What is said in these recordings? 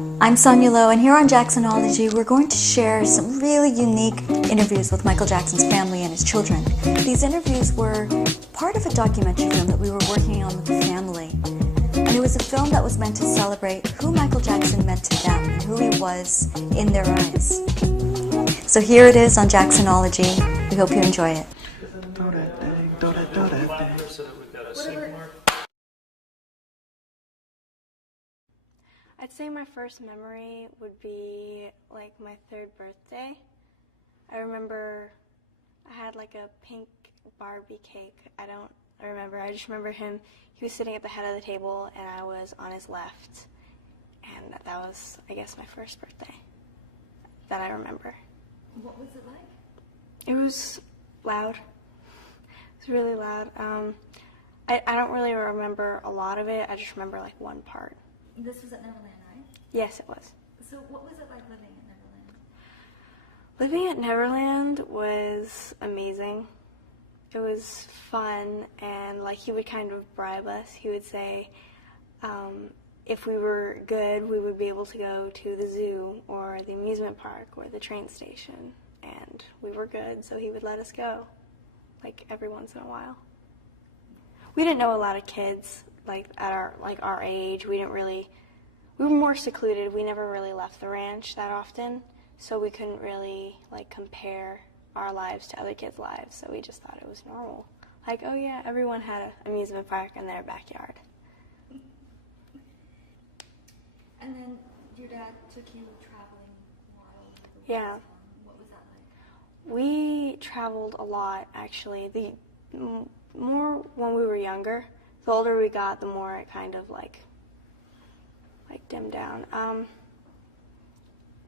I'm Sonia Lowe, and here on Jacksonology, we're going to share some really unique interviews with Michael Jackson's family and his children. These interviews were part of a documentary film that we were working on with the family. And it was a film that was meant to celebrate who Michael Jackson meant to them and who he was in their eyes. So here it is on Jacksonology. We hope you enjoy it. I'd say my first memory would be like my 3rd birthday. I remember I had like a pink Barbie cake. I don't remember. I just remember he was sitting at the head of the table and I was on his left. And that was, I guess, my first birthday that I remember. What was it like? It was loud. It was really loud. I don't really remember a lot of it. I just remember like one part. This was at Neverland, right? Yes, it was. So what was it like living at Neverland? Living at Neverland was amazing. It was fun, and like he would kind of bribe us. He would say if we were good, we would be able to go to the zoo or the amusement park or the train station, and we were good, so he would let us go, like every once in a while. We didn't know a lot of kids like at our age. We were more secluded. We never really left the ranch that often, so we couldn't really like compare our lives to other kids' lives, so we just thought it was normal. Like, oh yeah, everyone had an amusement park in their backyard. And then your dad took you traveling while the Yeah. What was that like? We traveled a lot, actually. The more when we were younger. The older we got, the more it kind of like dimmed down.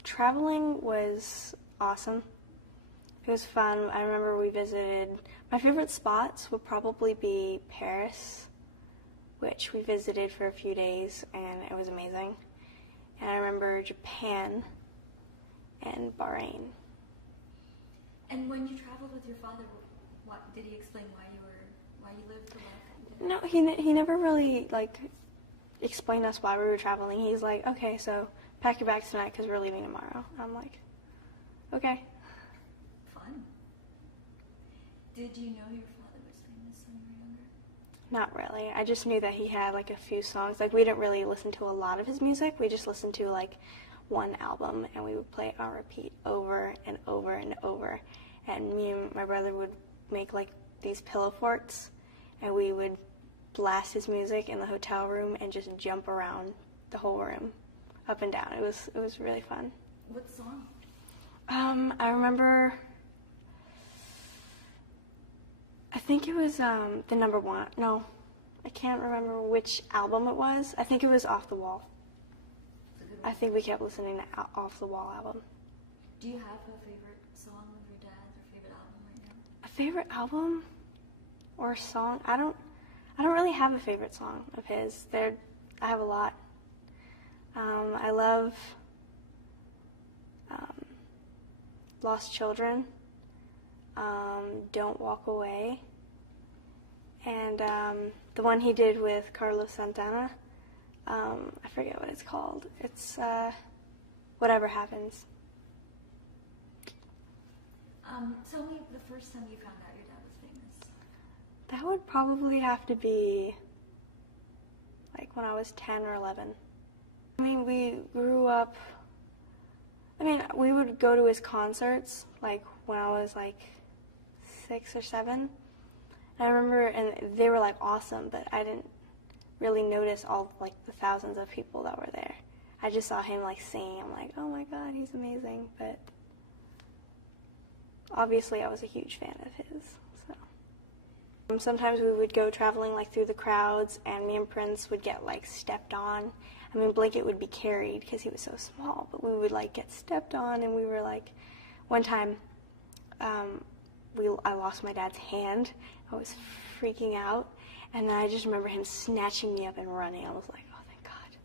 Traveling was awesome. It was fun. I remember we visited, my favorite spots would probably be Paris, which we visited for a few days, and it was amazing. And I remember Japan and Bahrain. And when you traveled with your father, what did he explain why you lived the life that you did? No, he never really like explained us why we were traveling. He's like, okay, so pack your bags tonight because we're leaving tomorrow. I'm like, okay. Fun. Did you know your father was famous when you were younger? Not really. I just knew that he had like a few songs. Like we didn't really listen to a lot of his music. We just listened to like one album, and we would play it on repeat over and over and over. And me and my brother would make like these pillow forts, and we would blast his music in the hotel room and just jump around the whole room, up and down. It was really fun. What song? I remember, I think it was the number one. No, I can't remember which album it was. I think it was Off the Wall. I think we kept listening to Off the Wall album. Do you have a favorite song of your dad's or favorite album right now? A favorite album or song? I don't really have a favorite song of his. I have a lot. I love Lost Children, Don't Walk Away, and the one he did with Carlos Santana. I forget what it's called. It's Whatever Happens. Tell me the first time you found out your dad was famous. That would probably have to be like when I was 10 or 11. I mean, we grew up, we would go to his concerts like when I was like 6 or 7. And I remember, and they were like awesome, but I didn't really notice all like the thousands of people that were there. I just saw him like sing. I'm like, oh my God, he's amazing. But obviously I was a huge fan of his. So sometimes we would go traveling like through the crowds, and me and Prince would get like stepped on. I mean, Blanket would be carried because he was so small, but we would like get stepped on, and we were like, one time I lost my dad's hand. I was freaking out, and then I just remember him snatching me up and running. I was like, oh, thank God.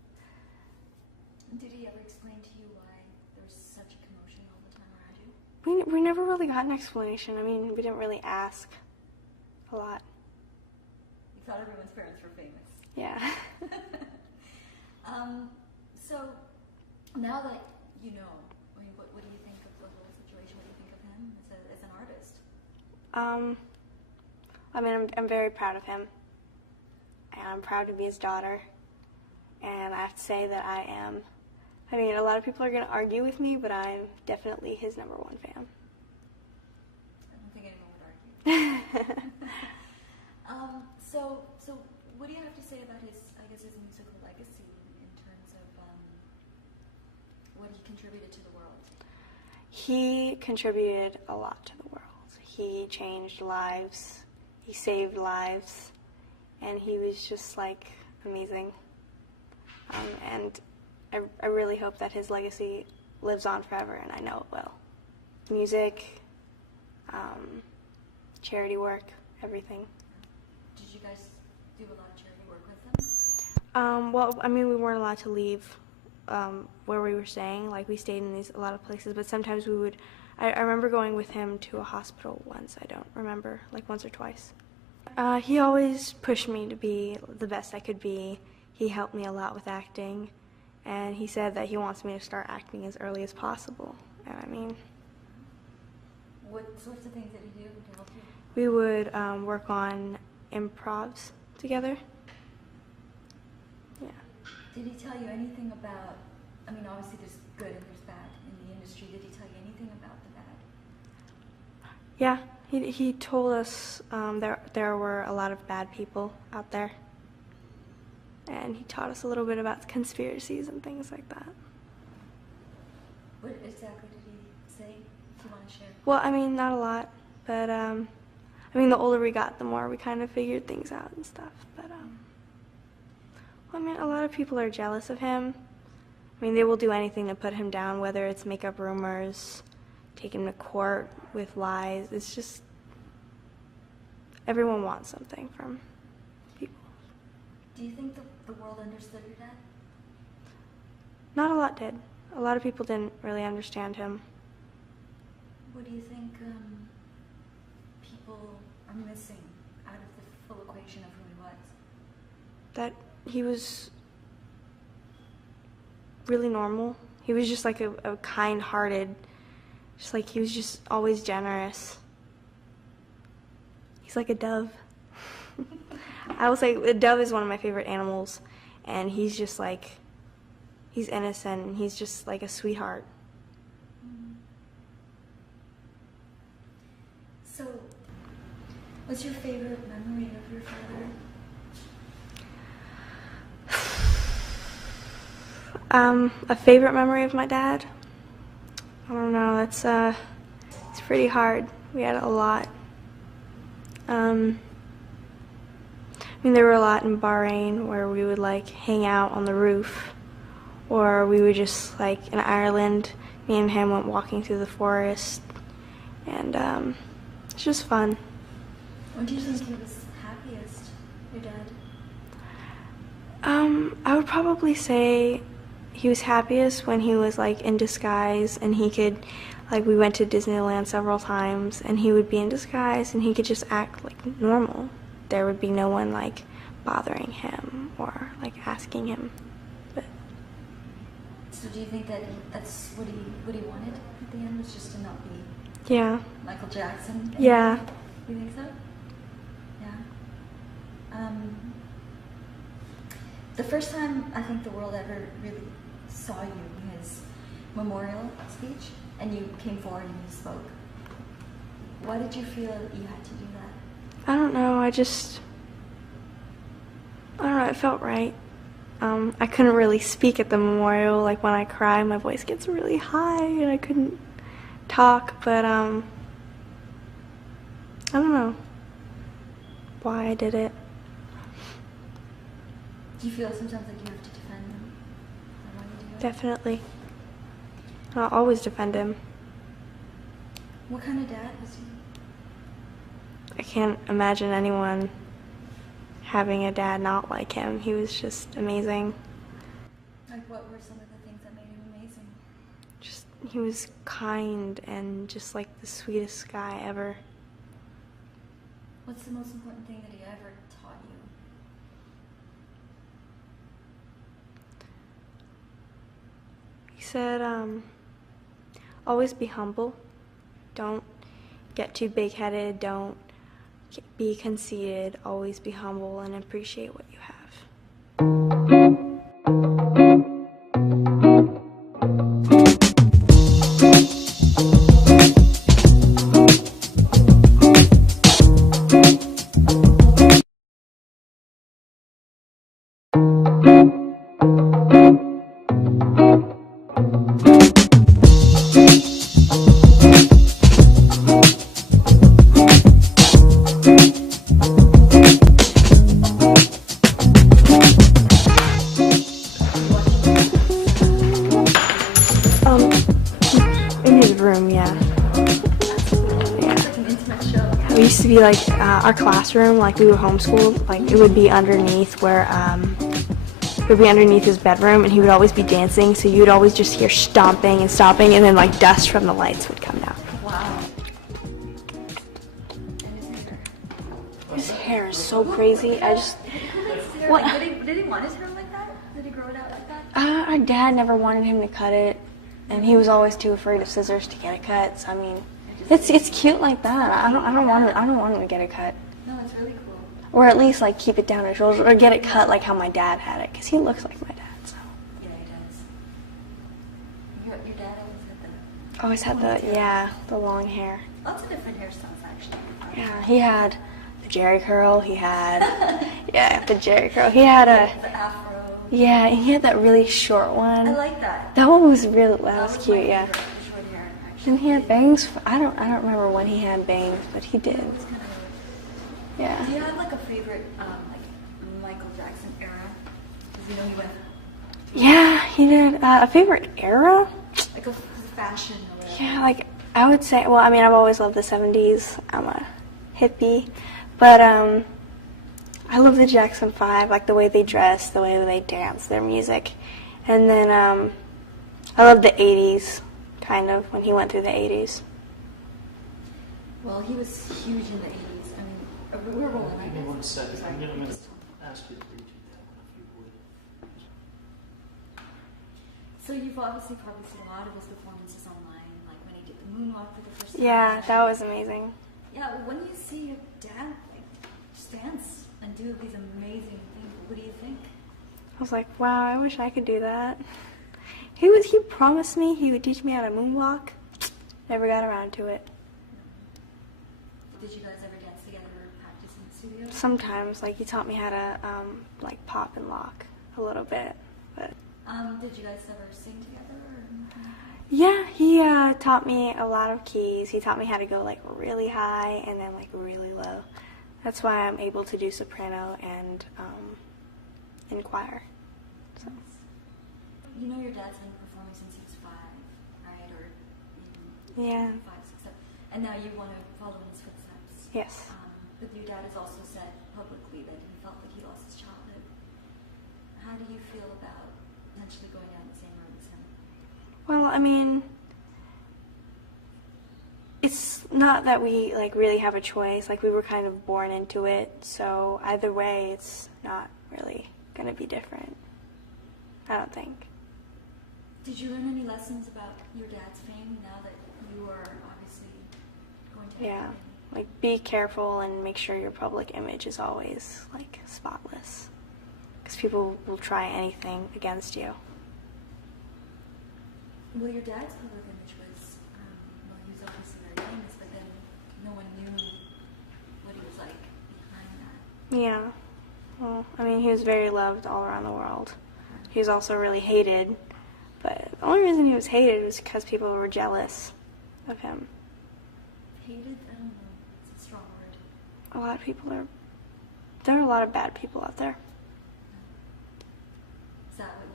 Did he ever explain to you why there was such a commotion all the time around you? We never really got an explanation. I mean, we didn't really ask a lot. You thought everyone's parents were famous. Yeah. So Now that you know, I mean, what do you think of the whole situation? What do you think of him as an artist? I mean, I'm very proud of him, and I'm proud to be his daughter, and I have to say that I mean, a lot of people are going to argue with me, but I'm definitely his #1 fan. I don't think anyone would argue. So what do you have to say about his musical legacy in terms of what he contributed to the world? He contributed a lot to the world. He changed lives, he saved lives, and he was just like amazing. And I really hope that his legacy lives on forever, and I know it will. Music, charity work, everything. Did you guys do a lot of charity work with them? Well, I mean, we weren't allowed to leave where we were staying. Like, we stayed in a lot of places, but sometimes we would. I remember going with him to a hospital once. I don't remember, like once or twice. He always pushed me to be the best I could be. He helped me a lot with acting, and he said that he wants me to start acting as early as possible. And I mean, what sorts of things did he do to help you? We would work on improvs together. Yeah. Did he tell you anything about, I mean, obviously there's good and there's bad in the industry. Did he tell you anything about the bad? Yeah, he told us there were a lot of bad people out there. And he taught us a little bit about conspiracies and things like that. What exactly did he say, if you want to share? Well, I mean, not a lot, but I mean, the older we got, the more we kind of figured things out and stuff. But well, I mean, a lot of people are jealous of him. I mean, they will do anything to put him down, whether it's make up rumors, take him to court with lies. It's just, everyone wants something from people. Do you think the world understood your dad? Not a lot did. A lot of people didn't really understand him. What do you think people are missing out of the full equation of who he was? That he was really normal. He was just like a kind-hearted, just like he was just always generous. He's like a dove. I will say a dove is one of my favorite animals, and he's just like, he's innocent, and he's just like a sweetheart. So, what's your favorite memory of your father? A favorite memory of my dad? I don't know, it's pretty hard. We had a lot. I mean, there were a lot in Bahrain where we would like hang out on the roof, or we would just like in Ireland, me and him went walking through the forest, and it's just fun. When do you think he was happiest, your dad? I would probably say he was happiest when he was like in disguise, and he could, like, we went to Disneyland several times, and he would be in disguise and he could just act like normal. There would be no one like bothering him or like asking him. But so do you think that that's what he wanted at the end, was just to not be Michael Jackson? Yeah. You think so? Yeah. The first time I think the world ever really saw you in his memorial speech, and you came forward and you spoke. Why did you feel that you had to do that? I don't know, I don't know, it felt right. I couldn't really speak at the memorial. Like, when I cry, my voice gets really high and I couldn't talk, but I don't know why I did it. Do you feel sometimes like you have to defend him? Why you do it? Definitely. I'll always defend him. What kind of dad was he? I can't imagine anyone having a dad not like him. He was just amazing. Like, what were some of the things that made him amazing? Just, he was kind and just like the sweetest guy ever. What's the most important thing that he ever taught you? He said, always be humble. Don't get too big-headed. Don't be conceited. Always be humble and appreciate what you have. In his room, yeah. We used to be like, our classroom, like we were homeschooled, like it would be underneath where, it would be underneath his bedroom, and he would always be dancing, so you would always just hear stomping and stomping, and then like dust from the lights would come down. Wow. His hair is so crazy. What? Did he want his hair like that? Did he grow it out like that? Our dad never wanted him to cut it, and he was always too afraid of scissors to get it cut. So I mean, it's cute like that. I don't want him to get it cut. No, it's really cool. Or at least like keep it down his shoulders, or get it cut like how my dad had it, because he looks like my dad. So. Yeah, he does. Your dad always had the long hair. Lots of different hairstyles actually. Yeah, he had the Jerry curl. He had the Jerry curl. He had The afro. Yeah, and he had that really short one. I like that. That one was really that was cute. Yeah. The short hair, actually. And he had bangs. I don't remember when he had bangs, but he did. It's kind of Yeah. Do you have like a favorite like Michael Jackson era? Because you know he went Yeah, he did. A favorite era? like a fashion or whatever. Yeah, like I would say. Well, I mean, I've always loved the ¡70s. I'm a hippie, but I love the Jackson 5, like the way they dress, the way they dance, their music, and then I love the '80s, kind of when he went through the '80s. Well, he was huge in the 80s. I mean, we're rolling right Give me now. 1 second. Sorry. I'm going to ask you to retweet that one if you would. So you've obviously probably seen a lot of his performances online, like when he did the moonwalk for the first time. Yeah, that was amazing. Yeah, when you see your dad like just dance and do these amazing things, what do you think? I was like, wow, I wish I could do that. He promised me he would teach me how to moonwalk. Never got around to it. Did you guys ever dance together or practice in the studio? Sometimes, like he taught me how to like pop and lock a little bit, but Did you guys ever sing together? Or anything? yeah, he taught me a lot of keys. He taught me how to go like really high and then like really low. That's why I'm able to do soprano and choir. So. You know your dad's been performing since he was 5, right? Or Yeah. 5, 6, 7. And now you want to follow in his footsteps. Yes. But your dad has also said publicly that he felt like he lost his childhood. How do you feel about potentially going down the same road as him? Well, I mean, it's not that we like really have a choice. Like we were kind of born into it. So either way, it's not really going to be different. I don't think. Did you learn any lessons about your dad's fame now that you are obviously going to? Yeah. Like be careful and make sure your public image is always like spotless. Because people will try anything against you. Well, your dad's public image was, well, he was obviously very famous, but then no one knew what he was like behind that. Yeah. Well, I mean, he was very loved all around the world. He was also really hated. But the only reason he was hated was because people were jealous of him. Hated? I don't know. It's a strong word. A lot of people are... There are a lot of bad people out there. Is that what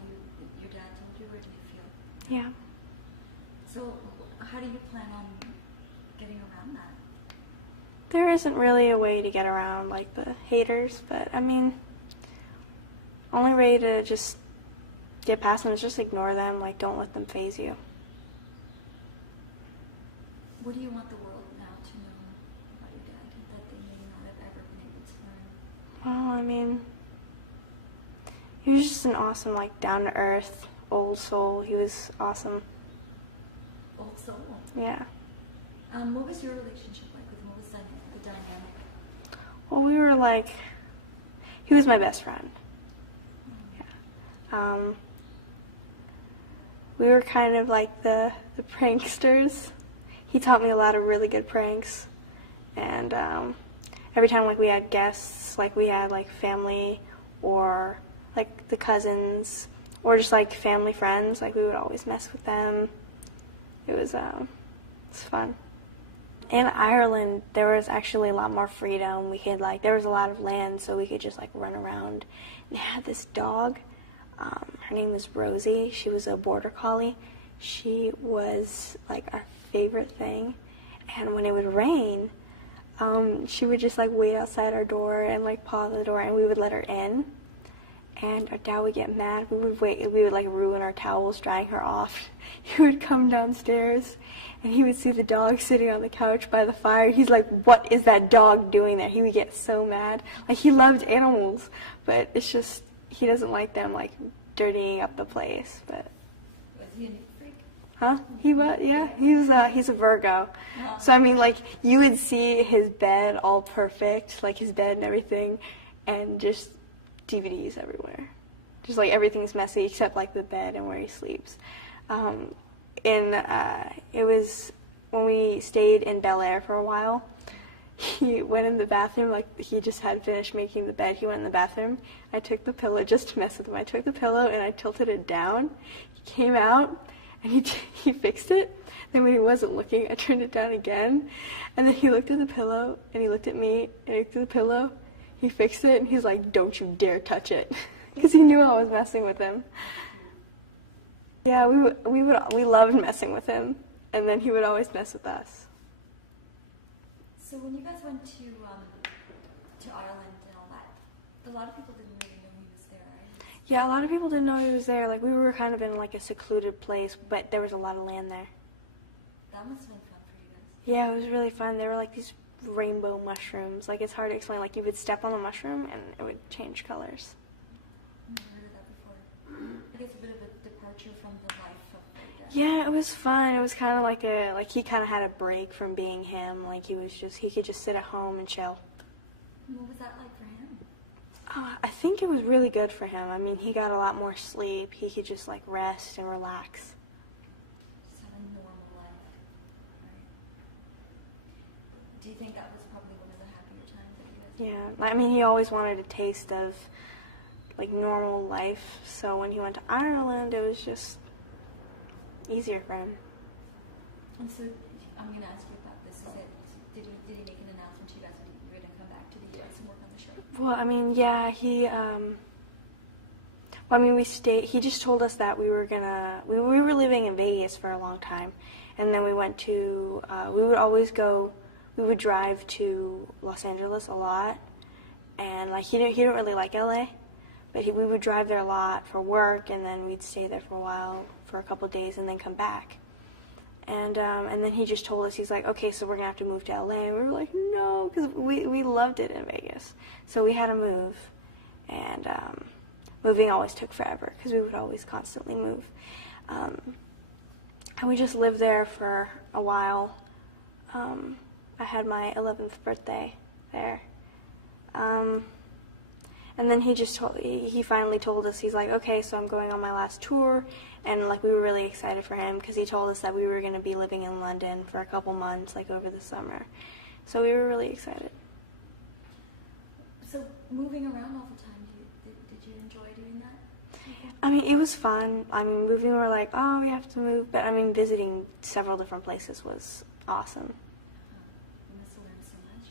your dad told you, or do you feel? Yeah. So, how do you plan on getting around that? There isn't really a way to get around, like, the haters, but, I mean, only way to just get past them is just ignore them, like, don't let them faze you. What do you want the world now to know about your dad that they may not have ever been able to learn? Well, I mean, he was just an awesome, like, down-to-earth, old soul. He was awesome. Old soul. Yeah. What was your relationship like with him? What was the dynamic? Well, we were like, he was my best friend. Yeah. We were kind of like the pranksters. He taught me a lot of really good pranks, and every time like we had guests, like we had like family or like the cousins or just like family friends, like we would always mess with them. It was fun. In Ireland, there was actually a lot more freedom. We could like, there was a lot of land, so we could just like run around. And they had this dog. Her name was Rosie. She was a border collie. She was like our favorite thing. And when it would rain, she would just like wait outside our door and like paw the door, and we would let her in. And our dad would get mad. We would like ruin our towels drying her off. He would come downstairs and he would see the dog sitting on the couch by the fire. He's like, "What is that dog doing there?" He would get so mad. Like, he loved animals, but it's just, he doesn't like them like dirtying up the place. But Was he a neat freak? huh? He was, yeah. He's a Virgo. So I mean, like, you would see his bed all perfect, like his bed and everything, and just DVDs everywhere. Just like everything's messy except like the bed and where he sleeps. It was when we stayed in Bel Air for a while. He went in the bathroom, like he just had finished making the bed. He went in the bathroom. I took the pillow just to mess with him. I took the pillow and I tilted it down. He came out and he fixed it. Then when he wasn't looking, I turned it down again. And then he looked at the pillow and he looked at me and he looked at the pillow. He fixed it and he's like, "Don't you dare touch it," because he knew I was messing with him. Yeah, we loved messing with him, and then he would always mess with us. So when you guys went to Ireland and all that, a lot of people didn't really know he was there, right? Yeah, a lot of people didn't know he was there. Like, we were kind of in like a secluded place, but there was a lot of land there. That must have been fun for you guys. Yeah, it was really fun. There were like these rainbow mushrooms. Like, it's hard to explain. Like, you would step on the mushroom and it would change colors. I've never heard of that before. I guess a bit of a departure from the life of like Yeah, it was fun. It was kind of like he kind of had a break from being him. Like, he could just sit at home and chill. What was that like for him? I think it was really good for him. I mean, he got a lot more sleep. He could just like rest and relax. Just have a normal life, right? Do you think that was probably one of the happier times that you guys? Yeah, I mean, he always wanted a taste of like normal life. So when he went to Ireland, it was just easier for him. And so I'm going to ask you about this. Is that did he make an announcement to you guys that you were going to come back to the U.S. and work on the show? Well, I mean, yeah, he just told us that we were living in Vegas for a long time, and then we went to, we would drive to Los Angeles a lot, and like he didn't really like LA, but we would drive there a lot for work, and then we'd stay there for a while, for a couple of days, and then come back. And then he just told us, he's like, "Okay, so we're going to have to move to LA." And we were like, "No," because we loved it in Vegas. So we had to move. And moving always took forever because we would always constantly move. And we just lived there for a while. I had my 11th birthday there. And then he finally told us, he's like, "Okay, so I'm going on my last tour." And like, we were really excited for him because he told us that we were going to be living in London for a couple months, like over the summer. So we were really excited. So moving around all the time, did you enjoy doing that? I mean, it was fun. I mean, moving, we were like, "Oh, we have to move." But I mean, visiting several different places was awesome. You must have learned so much.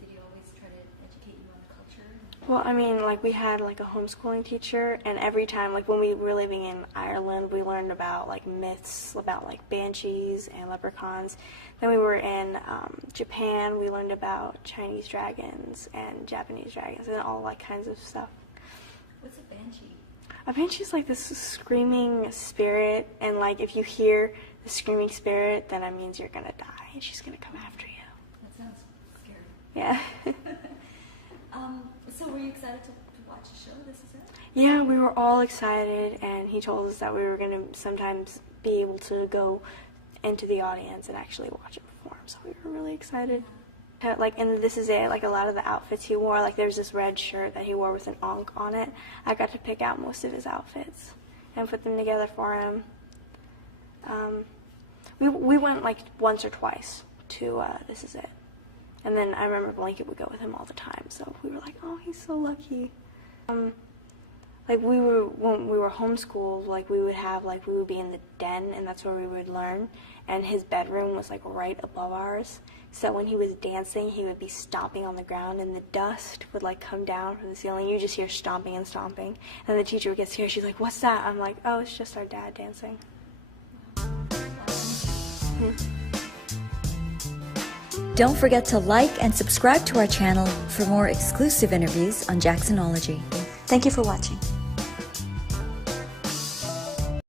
Did he always try to educate you on the culture? Well, I mean, like, we had like a homeschooling teacher, and every time, like when we were living in Ireland, we learned about like myths about like banshees and leprechauns. Then we were in Japan, we learned about Chinese dragons and Japanese dragons and all like kinds of stuff. What's a banshee? A banshee is like this screaming spirit, and like if you hear the screaming spirit, then that means you're gonna die, and she's gonna come after you. That sounds scary. Yeah. So were you excited to watch the show? This is it? Yeah, we were all excited, and he told us that we were going to sometimes be able to go into the audience and actually watch it perform, so we were really excited. Like, and this is it, like a lot of the outfits he wore, like there's this red shirt that he wore with an ankh on it. I got to pick out most of his outfits and put them together for him. We went like once or twice to This Is It. And then I remember Blanket would go with him all the time, so we were like, oh, he's so lucky. Like when we were homeschooled, like we would be in the den, and that's where we would learn, and his bedroom was like right above ours. So when he was dancing, he would be stomping on the ground, and the dust would like come down from the ceiling. You just hear stomping and stomping, and the teacher gets here. She's like, "What's that?" I'm like, "Oh, it's just our dad dancing." Don't forget to like and subscribe to our channel for more exclusive interviews on Jacksonology. Thank you for watching.